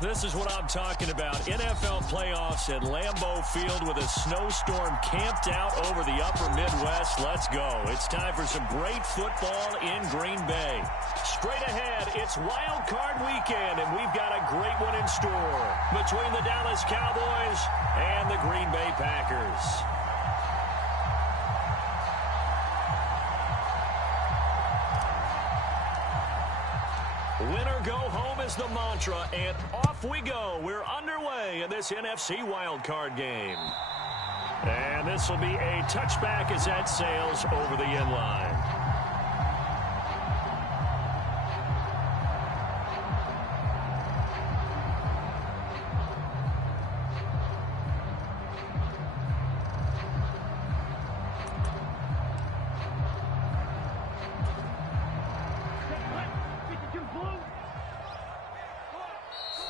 This is what I'm talking about. NFL playoffs at Lambeau Field with a snowstorm camped out over the upper Midwest. Let's go. It's time for some great football in Green Bay. Straight ahead, it's Wild Card Weekend, and we've got a great one in store between the Dallas Cowboys and the Green Bay Packers. Winner go home is the mantra, and off we go. We're underway in this NFC wildcard game. And this will be a touchback as that sails over the end line.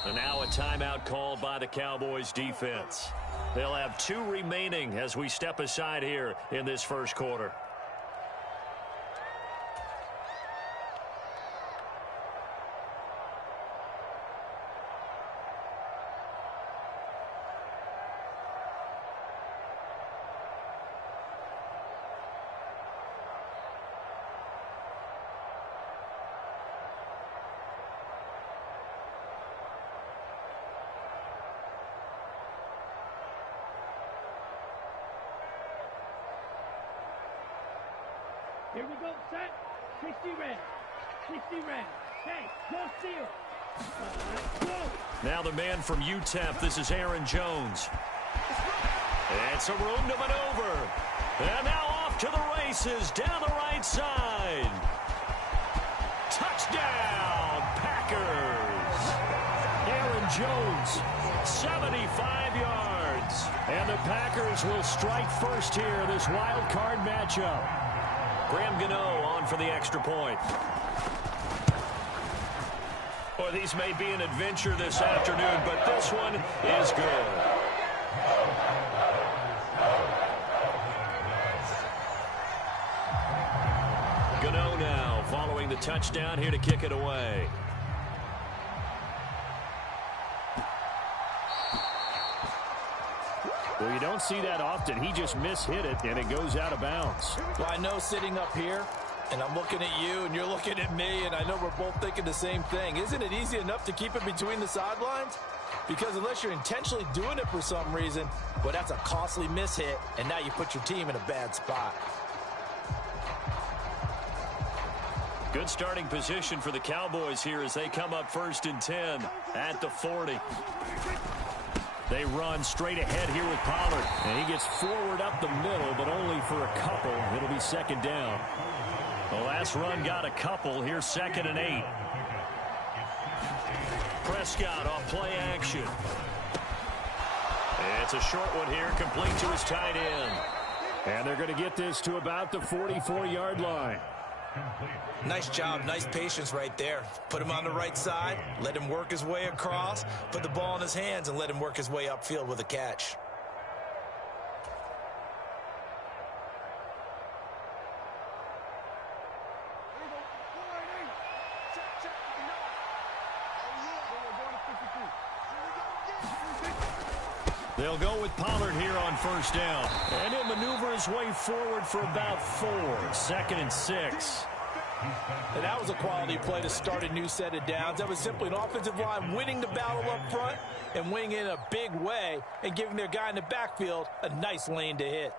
And now a timeout called by the Cowboys defense. They'll have 2 remaining as we step aside here in this first quarter. Here we go, set. 60 red. 60 red. Hey, no steal. Now the man from UTEP, this is Aaron Jones. It's a room to maneuver. And now off to the races down the right side. Touchdown, Packers. Aaron Jones, 75 yards. And the Packers will strike first here in this wild card matchup. Graham Gano on for the extra point. Boy, these may be an adventure this afternoon, but this one is good. Gano now following the touchdown here to kick it away. Well, you don't see that often. He just mishit it, and it goes out of bounds. Well, I know sitting up here, and I'm looking at you, and you're looking at me, and I know we're both thinking the same thing. Isn't it easy enough to keep it between the sidelines? Because unless you're intentionally doing it for some reason, well, that's a costly mishit, and now you put your team in a bad spot. Good starting position for the Cowboys here as they come up 1st and 10 at the 40. They run straight ahead here with Pollard. And he gets forward up the middle, but only for a couple. It'll be 2nd down. The last run got a couple. Here's 2nd and 8. Prescott off play action. It's a short one here, complete to his tight end. And they're going to get this to about the 44-yard line. Nice job, nice patience right there. Put him on the right side, let him work his way across, put the ball in his hands, and let him work his way upfield with a catch. They'll go with Pollard here on 1st down. And he'll maneuver his way forward for about 4. 2nd and 6. And that was a quality play to start a new set of downs. That was simply an offensive line winning the battle up front and winning in a big way and giving their guy in the backfield a nice lane to hit.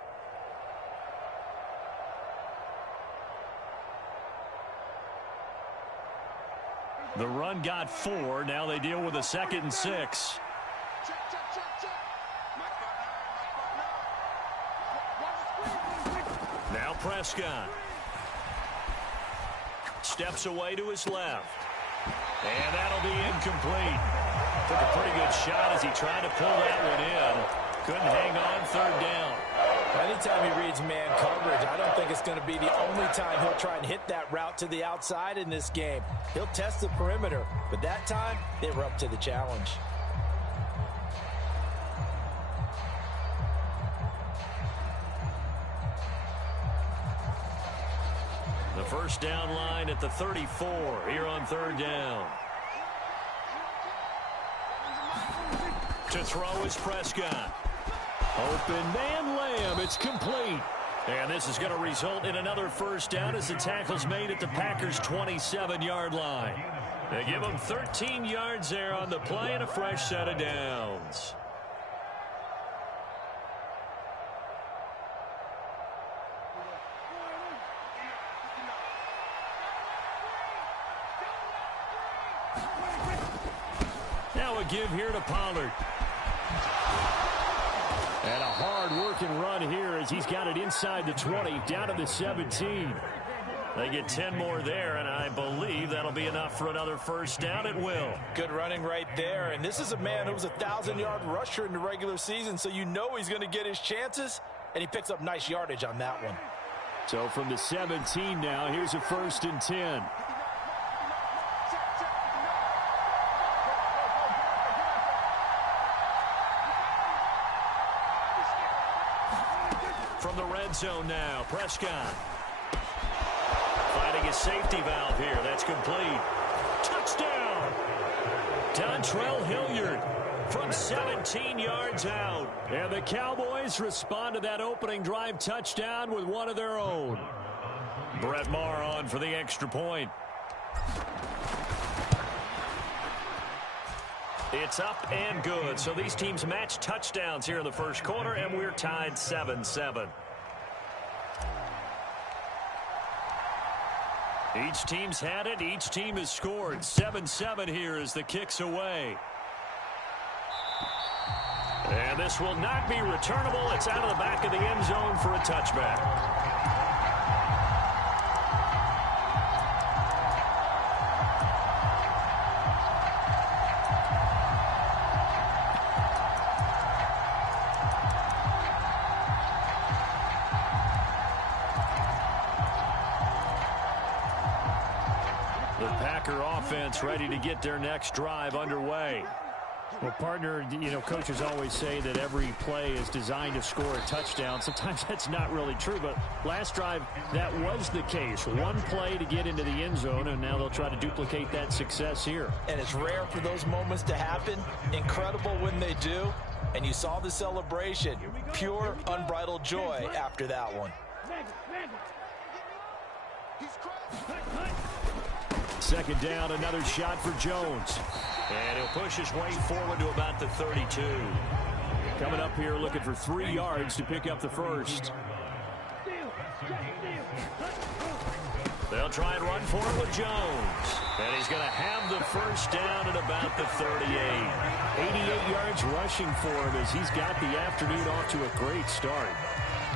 The run got 4. Now they deal with a 2nd and 6. Now Prescott. Steps away to his left. And that'll be incomplete. Took a pretty good shot as he tried to pull that one in. Couldn't hang on 3rd down. Anytime he reads man coverage, I don't think it's going to be the only time he'll try and hit that route to the outside in this game. He'll test the perimeter, but that time they were up to the challenge. The 1st down line at the 34 here on 3rd down. To throw is Prescott. Open man Lamb. It's complete. And this is going to result in another first down as the tackle's made at the Packers' 27-yard line. They give them 13 yards there on the play and a fresh set of downs. Now a give here to Pollard. And a hard-working run here as he's got it inside the 20, down to the 17. They get 10 more there, and I believe that'll be enough for another first down. It will. Good running right there, and this is a man who was a 1,000-yard rusher in the regular season, so you know he's going to get his chances, and he picks up nice yardage on that one. So from the 17 now, here's a 1st and 10. From the red zone now, Prescott. Finding a safety valve here. That's complete. Touchdown! Dontrell Hilliard from 17 yards out. And the Cowboys respond to that opening drive touchdown with one of their own. Brett Maher on for the extra point. It's up and good. So these teams match touchdowns here in the first quarter, and we're tied 7-7. Each team's had it. Each team has scored. 7-7 here as the kick's away. And this will not be returnable. It's out of the back of the end zone for a touchback. Offense ready to get their next drive underway. Well, partner, coaches always say that every play is designed to score a touchdown. Sometimes that's not really true, but last drive, that was the case. One play to get into the end zone, and now they'll try to duplicate that success here. And it's rare for those moments to happen. Incredible when they do. And you saw the celebration. Pure, unbridled joy after that one. Second down, another shot for Jones. And he'll push his way forward to about the 32. Coming up here looking for 3 yards to pick up the first. They'll try and run for it with Jones. And he's going to have the first down at about the 38. 88 yards rushing for him as he's got the afternoon off to a great start.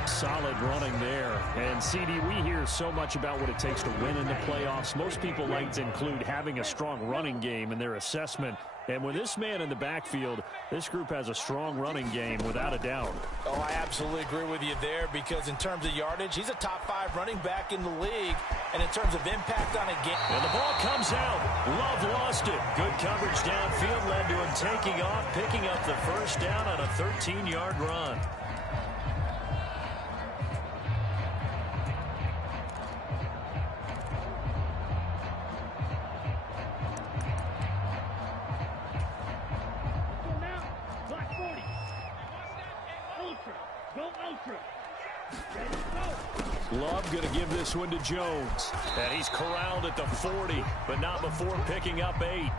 Solid running there. And, CD, we hear so much about what it takes to win in the playoffs. Most people like to include having a strong running game in their assessment. And with this man in the backfield, this group has a strong running game without a doubt. Oh, I absolutely agree with you there because in terms of yardage, he's a top 5 running back in the league. And in terms of impact on a game. And the ball comes out. Love lost it. Good coverage downfield led to him taking off, picking up the first down on a 13-yard run. Love going to give this one to Jones. And he's corralled at the 40, but not before picking up 8.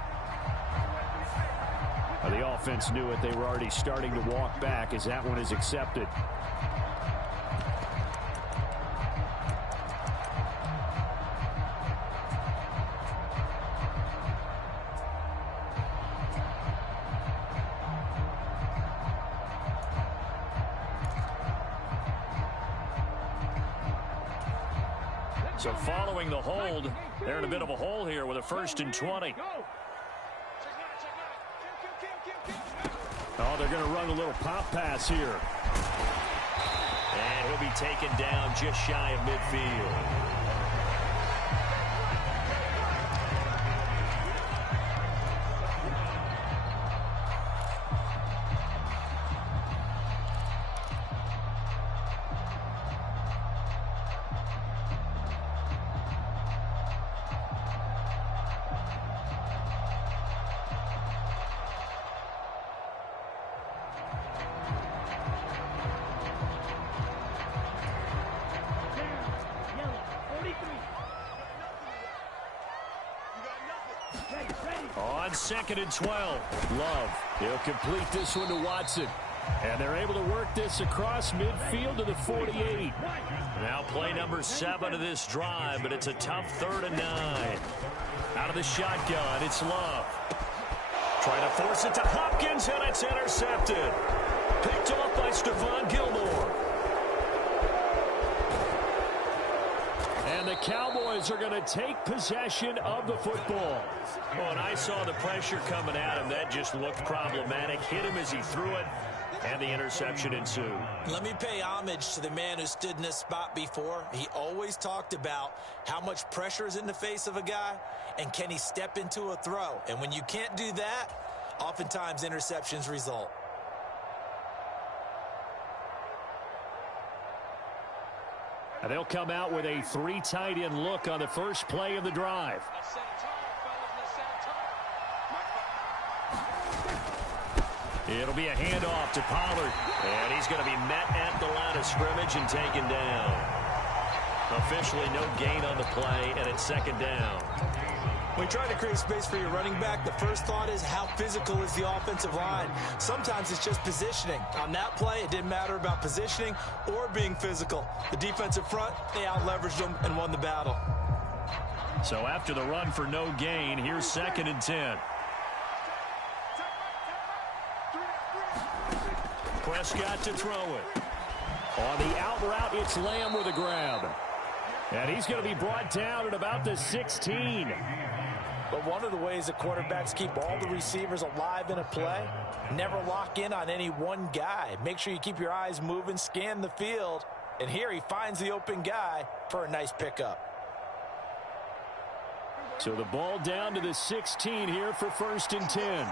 The offense knew it. They were already starting to walk back as that one is accepted. So following the hold, they're in a bit of a hole here with a 1st and 20. Oh, they're going to run a little pop pass here. And he'll be taken down just shy of midfield. On 2nd and 12. Love. He'll complete this one to Watson. And they're able to work this across midfield to the 48. Now play number 7 of this drive, but it's a tough 3rd and 9. Out of the shotgun, it's Love. Trying to force it to Hopkins, and it's intercepted. Picked off by Stephon Gilmore. And the Cowboys are going to take possession of the football. Oh, and I saw the pressure coming at him. That just looked problematic. Hit him as he threw it, and the interception ensued. Let me pay homage to the man who stood in this spot before. He always talked about how much pressure is in the face of a guy, and can he step into a throw. And when you can't do that, oftentimes interceptions result. And they'll come out with a 3 tight end look on the first play of the drive. It'll be a handoff to Pollard, and he's going to be met at the line of scrimmage and taken down. Officially no gain on the play, and it's 2nd down. When you try to create space for your running back, the first thought is how physical is the offensive line. Sometimes it's just positioning. On that play, it didn't matter about positioning or being physical. The defensive front, they out-leveraged them and won the battle. So after the run for no gain, here's 2nd and 10. Prescott to throw it. On the out route, it's Lamb with a grab. And he's going to be brought down at about the 16. But one of the ways that quarterbacks keep all the receivers alive in a play, never lock in on any one guy. Make sure you keep your eyes moving, scan the field. And here he finds the open guy for a nice pickup. So the ball down to the 16 here for 1st and 10.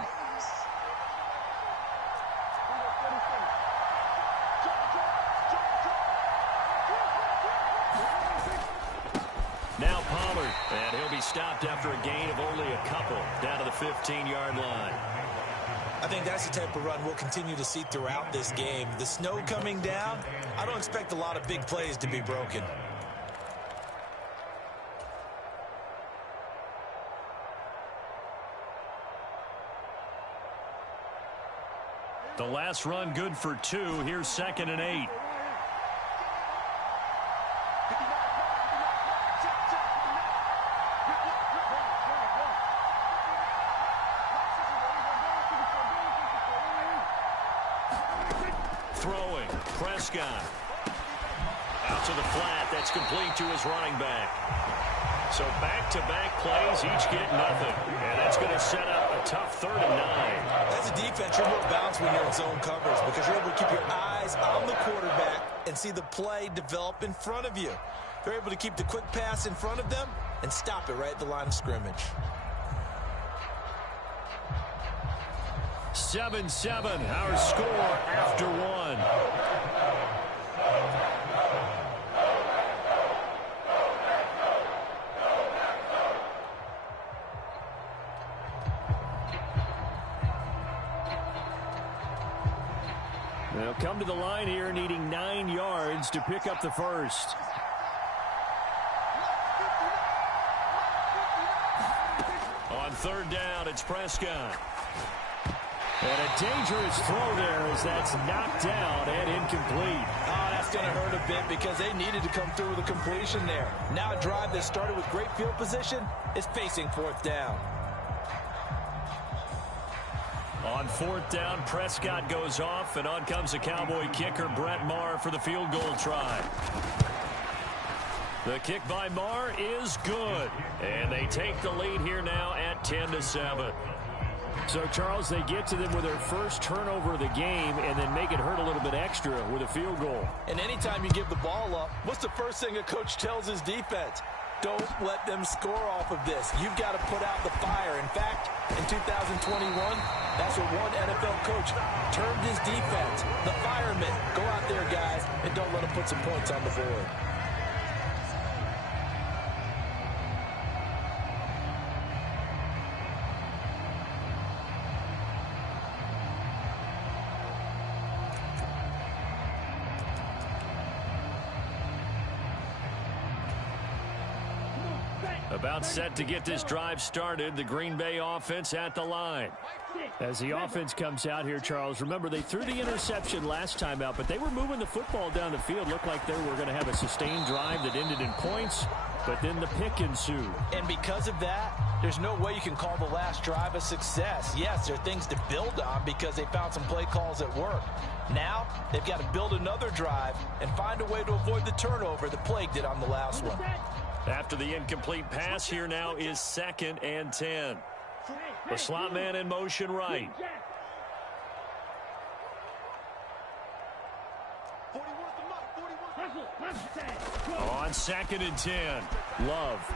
Now Pollard, and he'll be stopped after a gain of only a couple, down to the 15-yard line. I think that's the type of run we'll continue to see throughout this game. The snow coming down, I don't expect a lot of big plays to be broken. The last run good for 2. Here's 2nd and 8. Throwing, Prescott. Out to the flat, that's complete to his running back. So back-to-back plays, each get nothing. And that's going to set up a tough 3rd and 9. As a defense, you're more balanced when you're in zone coverage because you're able to keep your eyes on the quarterback and see the play develop in front of you. They're able to keep the quick pass in front of them and stop it right at the line of scrimmage. 7-7, our score after 1. They'll come to the line here needing 9 yards to pick up the first. On 3rd down, it's Prescott. And a dangerous throw there as that's knocked down and incomplete. Oh, that's going to hurt a bit because they needed to come through with a completion there. Now a drive that started with great field position is facing 4th down. On 4th down, Prescott goes off, and on comes the Cowboy kicker, Brett Maher, for the field goal try. The kick by Maher is good, and they take the lead here now at 10-7. So, Charles, they get to them with their first turnover of the game and then make it hurt a little bit extra with a field goal. And anytime you give the ball up, what's the first thing a coach tells his defense? Don't let them score off of this. You've got to put out the fire. In fact, in 2021, that's what one NFL coach termed his defense. The firemen. Go out there, guys, and don't let them put some points on the board. About set to get this drive started, the Green Bay offense at the line. As the offense comes out here, Charles, remember they threw the interception last time out, but they were moving the football down the field. Looked like they were going to have a sustained drive that ended in points, but then the pick ensued. And because of that, there's no way you can call the last drive a success. Yes, there are things to build on because they found some play calls that work. Now, they've got to build another drive and find a way to avoid the turnover that plagued it on the last one. After the incomplete pass, here now is 2nd and 10. The slot man in motion right. On 2nd and 10, Love.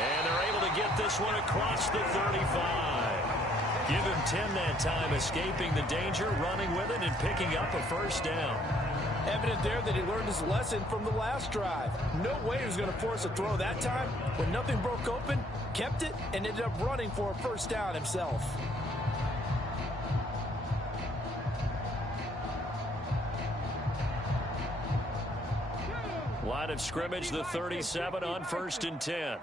And they're able to get this one across the 35. Give him 10 that time, escaping the danger, running with it, and picking up a first down. Evident there that he learned his lesson from the last drive. No way he was going to force a throw that time. When nothing broke open, kept it, and ended up running for a first down himself. Line of scrimmage, the 37 on 1st and 10.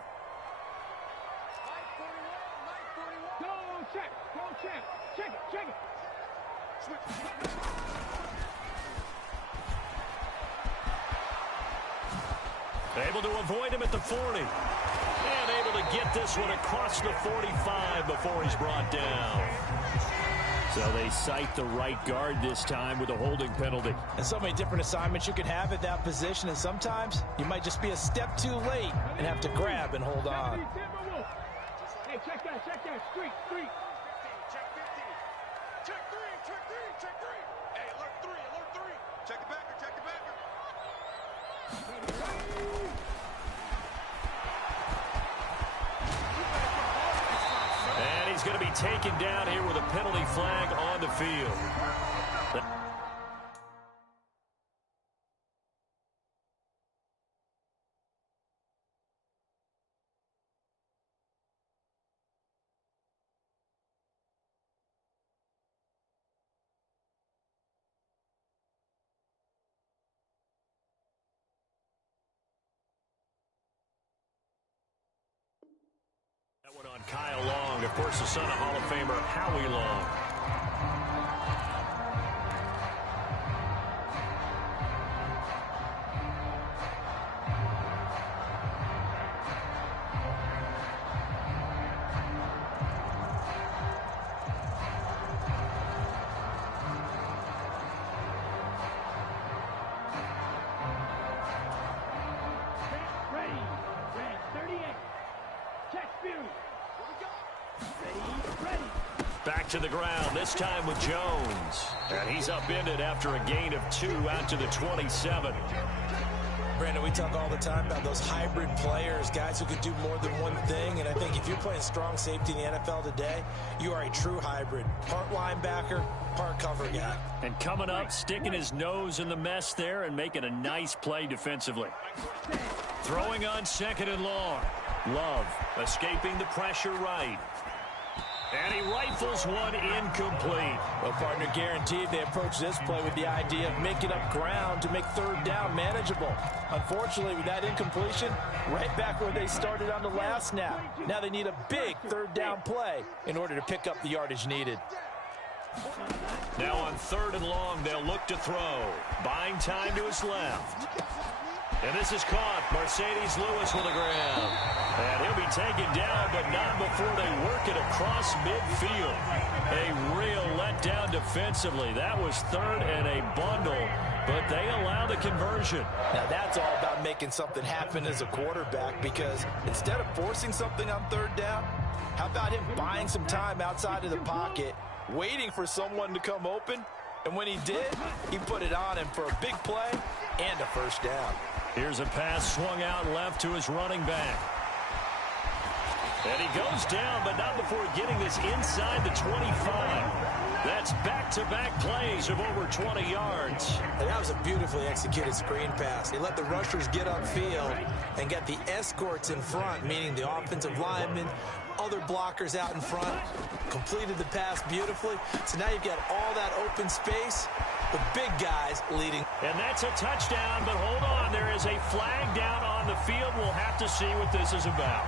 Able to avoid him at the 40. And able to get this one across the 45 before he's brought down. So they cite the right guard this time with a holding penalty. And so many different assignments you can have at that position, and sometimes you might just be a step too late and have to grab and hold on. Hey, check that, street. Check 15. Check 3. Hey, alert 3. Check the backer. And he's going to be taken down here with a penalty flag on the field. That one on Kyle Long, of course, the son of Hall of Famer Howie Long. Ready. Red 38. Check Fury. Ready. Back to the ground, this time with Jones. And he's upended after a gain of 2 out to the 27. Brandon, we talk all the time about those hybrid players, guys who could do more than one thing. And I think if you're playing strong safety in the NFL today, you are a true hybrid. Part linebacker, part cover guy. And coming up, sticking his nose in the mess there and making a nice play defensively. Throwing on 2nd and long. Love escaping the pressure right. And he rifles one incomplete. Well, partner, guaranteed they approach this play with the idea of making up ground to make 3rd down manageable. Unfortunately, with that incompletion, right back where they started on the last snap. Now they need a big 3rd down play in order to pick up the yardage needed. Now on 3rd and long, they'll look to throw. Buying time to his left. And this is caught. Mercedes Lewis with the ground. And he'll be taken down, but not before they work it across midfield. A real letdown defensively. That was 3rd and a bundle, but they allow the conversion. Now that's all about making something happen as a quarterback, because instead of forcing something on 3rd down, how about him buying some time outside of the pocket, waiting for someone to come open, and when he did, he put it on him for a big play and a first down. Here's a pass swung out left to his running back. And he goes down, but not before getting this inside the 25. That's back-to-back plays of over 20 yards. And that was a beautifully executed screen pass. He let the rushers get upfield and get the escorts in front, meaning the offensive linemen, other blockers out in front, completed the pass beautifully. So now you've got all that open space, with big guys leading. And that's a touchdown, but hold on. There is a flag down on the field. We'll have to see what this is about.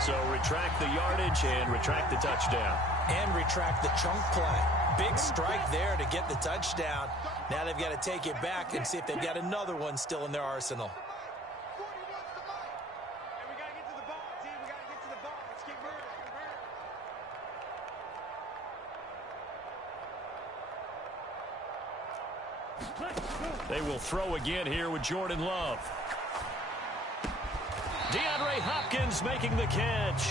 So retract the yardage and retract the touchdown. And retract the chunk play. Big strike there to get the touchdown. Now they've got to take it back and see if they've got another one still in their arsenal. And we got to get to the ball, team. We got to get to the ball. Let's keep moving. They will throw again here with Jordan Love. DeAndre Hopkins making the catch.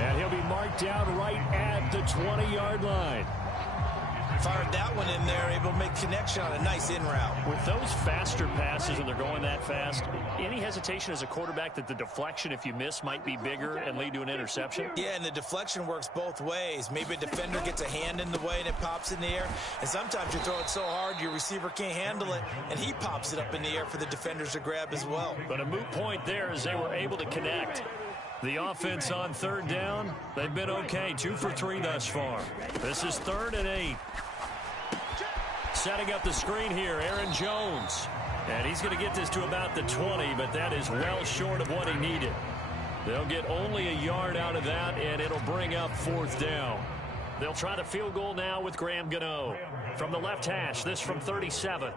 And he'll be marked down right at the 20-yard line. Fired that one in there, able to make connection on a nice in route. With those faster passes and they're going that fast, any hesitation as a quarterback that the deflection, if you miss, might be bigger and lead to an interception? Yeah, and the deflection works both ways. Maybe a defender gets a hand in the way and it pops in the air. And sometimes you throw it so hard your receiver can't handle it, and he pops it up in the air for the defenders to grab as well. But a moot point there as they were able to connect. The offense on third down, they've been okay. 2 for 3 thus far. This is 3rd and 8. Setting up the screen here, Aaron Jones. And he's going to get this to about the 20, but that is well short of what he needed. They'll get only a yard out of that, and it'll bring up 4th down. They'll try the field goal now with Graham Gano. From the left hash, this from 37.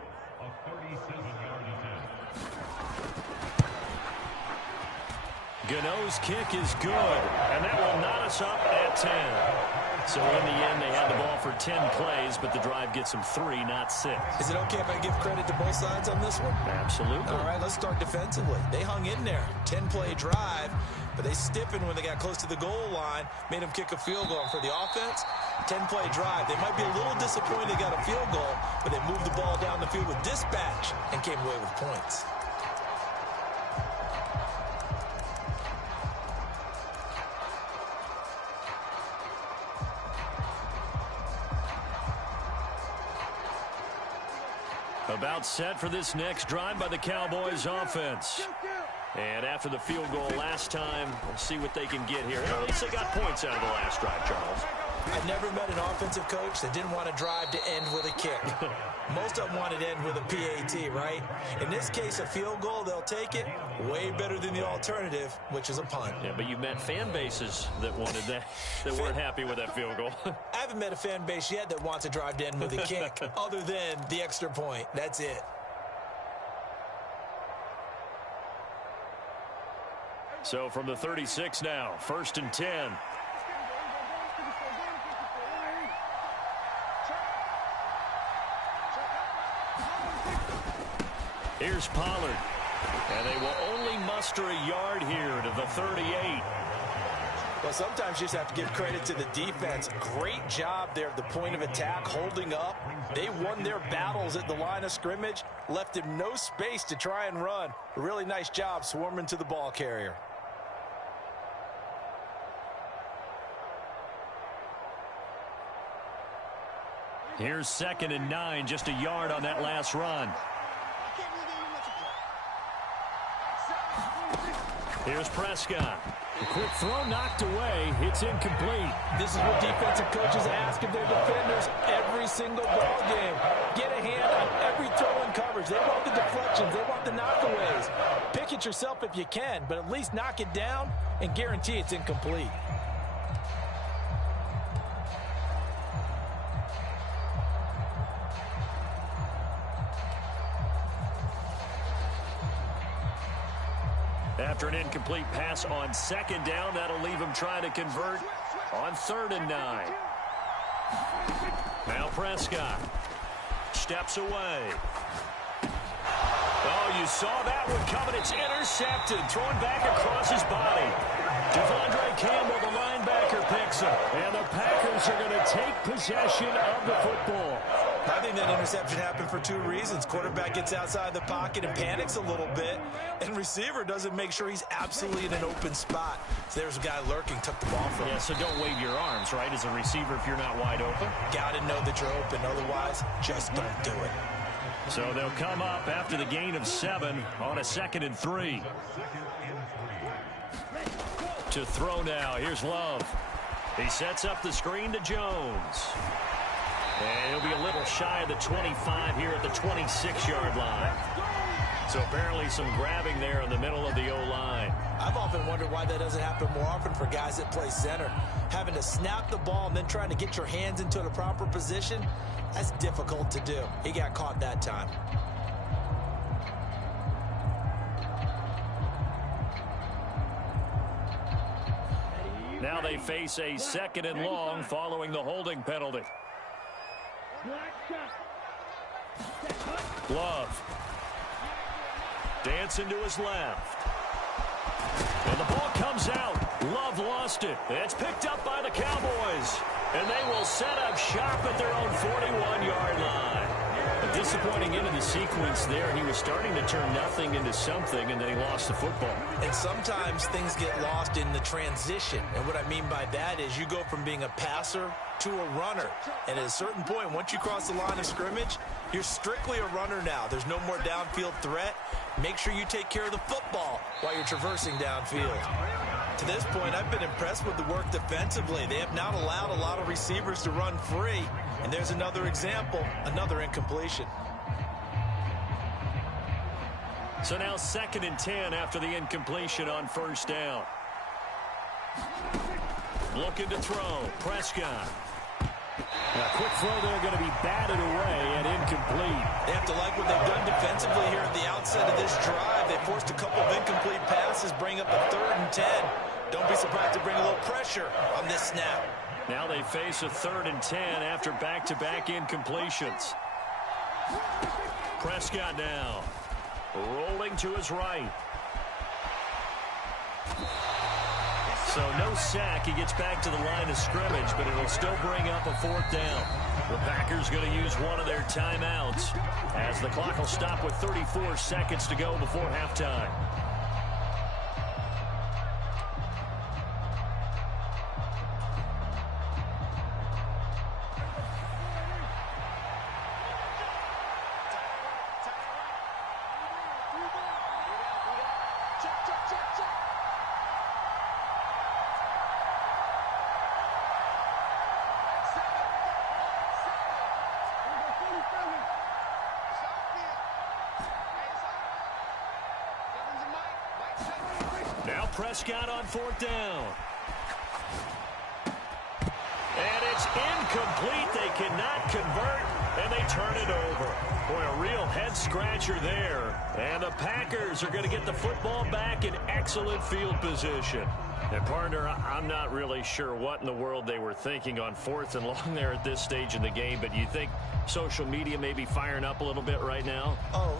Gano's kick is good, and that will knot us up at 10. So in the end, they had the ball for 10 plays, but the drive gets them 3, not 6. Is it okay if I give credit to both sides on this one? Absolutely. All right, let's start defensively. They hung in there. 10-play drive, but they stiffened when they got close to the goal line, made them kick a field goal. And for the offense, 10-play drive. They might be a little disappointed they got a field goal, but they moved the ball down the field with dispatch and came away with points. About set for this next drive by the Cowboys offense. And after the field goal last time, we'll see what they can get here. At least they got points out of the last drive, Charles. I've never met an offensive coach that didn't want to drive to end with a kick. Most of them wanted to end with a PAT, right? In this case, a field goal, they'll take it. Way better than the alternative, which is a punt. Yeah, but you met fan bases that wanted that, that weren't happy with that field goal. I haven't met a fan base yet that wants to drive to end with a kick, other than the extra point. That's it. So from the 36 now, 1st and 10. Here's Pollard. And they will only muster a yard here to the 38. Well, sometimes you just have to give credit to the defense. Great job there at the point of attack, holding up. They won their battles at the line of scrimmage, left him no space to try and run. A really nice job swarming to the ball carrier. Here's 2nd and 9, just a yard on that last run. Here's Prescott. A quick throw knocked away. It's incomplete. This is what defensive coaches ask of their defenders every single ball game. Get a hand on every throw in coverage. They want the deflections. They want the knockaways. Pick it yourself if you can, but at least knock it down and guarantee it's incomplete. After an incomplete pass on 2nd down, that'll leave him trying to convert on 3rd and 9. Now Prescott steps away. Oh, you saw that one coming. It's intercepted. Thrown back across his body. Devondre Campbell, the linebacker, picks him. And the Packers are going to take possession of the football. I think that interception happened for 2 reasons. Quarterback gets outside the pocket and panics a little bit, and receiver doesn't make sure he's absolutely in an open spot. So there's a guy lurking, took the ball from him. Yeah, so don't wave your arms, right, as a receiver if you're not wide open. Got to know that you're open. Otherwise, just don't do it. So they'll come up after the gain of 7 on a 2nd and 3. To throw now. Here's Love. He sets up the screen to Jones. And he'll be a little shy of the 25 here at the 26-yard line. So apparently some grabbing there in the middle of the O-line. I've often wondered why that doesn't happen more often for guys that play center. Having to snap the ball and then trying to get your hands into the proper position, that's difficult to do. He got caught that time. Now they face a 2nd and long following the holding penalty. Love. Dancing to his left. And the ball comes out. Love lost it. It's picked up by the Cowboys. And they will set up shop at their own 41-yard line. A disappointing end of the sequence there. He was starting to turn nothing into something, and then he lost the football. And sometimes things get lost in the transition. And what I mean by that is you go from being a passer to a runner. And at a certain point, once you cross the line of scrimmage, you're strictly a runner now. There's no more downfield threat. Make sure you take care of the football while you're traversing downfield. To this point, I've been impressed with the work defensively. They have not allowed a lot of receivers to run free. And there's another example, another incompletion. So now 2nd and 10 after the incompletion on 1st down. Looking to throw. Prescott. A quick throw there going to be batted away and incomplete. They have to like what they've done defensively here at the outset of this drive. They forced a couple of incomplete passes, bring up a 3rd and 10. Don't be surprised to bring a little pressure on this snap. Now they face a 3rd and 10 after back-to-back incompletions. Prescott now rolling to his right. So no sack. He gets back to the line of scrimmage, but it'll still bring up a 4th down. The Packers going to use one of their timeouts as the clock will stop with 34 seconds to go before halftime. Now Prescott on 4th down. And it's incomplete. They cannot convert, and they turn it over. Boy, a real head-scratcher there. And the Packers are going to get the football back in excellent field position. And, partner, I'm not really sure what in the world they were thinking on 4th and long there at this stage in the game, but you think social media may be firing up a little bit right now? Oh,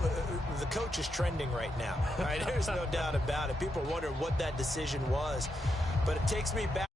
the coach is trending right now. Right? There's no doubt about it. People are wondering what that decision was. But it takes me back.